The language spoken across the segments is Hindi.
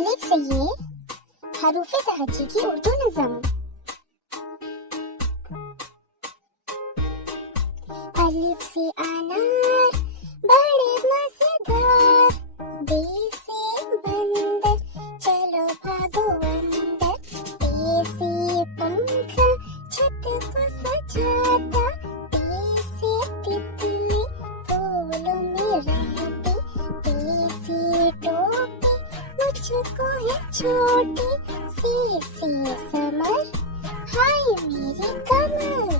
अलिफ से ये हरूफ तहज्जी की उर्दू नज़म। अलिफ से अनार बड़े मजेदार, बे से बंदर चलो भागो अंदर, ए से पंखा छत को सजाता, टी से तितली फूलों में रहती, टी से टोपी मुझको है छोटी, सी से समर हाय मेरी कमर।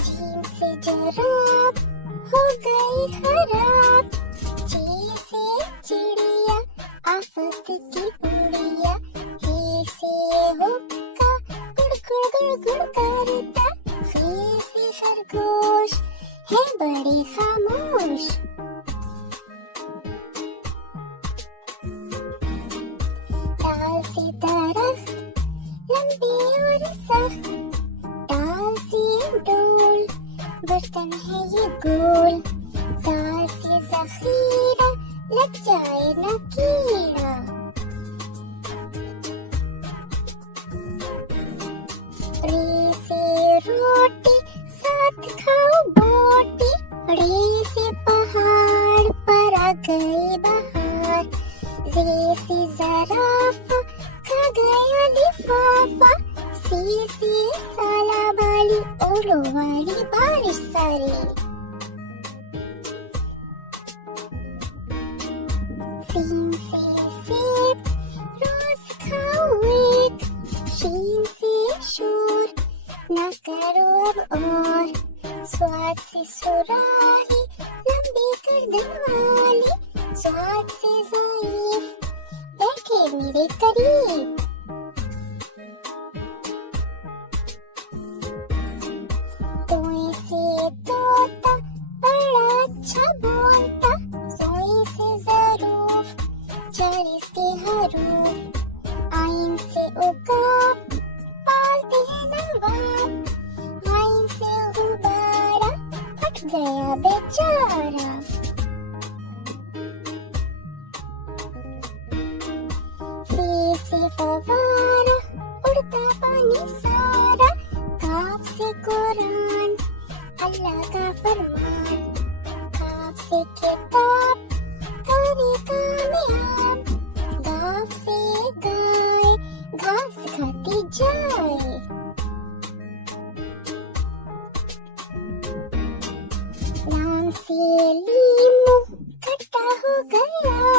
जीम से जराब हो गई खराब, ची से चिड़िया आफत की उड़िया, ही से हुक्का गुड़ गुड़ गुड़ गुड़ करता, ही से खरगोश है बड़ी खामोश। ताल से दरख्त लंबी और सख्त, ताल से डोल बर्तन है ये गोल, जाल से ज़ख़ीरा लग जाए न कीड़ा। रे से रोटी साथ खाओ बोटी, रे से पहाड़ पर आ गई बहार, ज़े से ज़राफ़ा खा गया लिफ़ाफ़ा, सी से साला वाली ओलो वाली बारिश सारी। सीन से सेब रोज खाओ एक, शीन से शोर ना करो अब और, स्वाद से सुराही लंबी गर्दन वाली, स्वाद से ज़ईफ़ बैठे मेरे करीब। तोए से तोता बड़ा अच्छा बोलता, सोए से ज़रूफ चारिस के हरूफ, आइन से उकाब पालते हैं नवाब, आइन से गुब्बारा फट गया बेचारा। फे से फवारा उड़ता पानी सारा, काफ से कुरान अल्लाह का फरमान, काफ से किताब करे कामयाब, गाफ से गाय घास खाती जाए। लाम से लीमू खट्टा हो गया,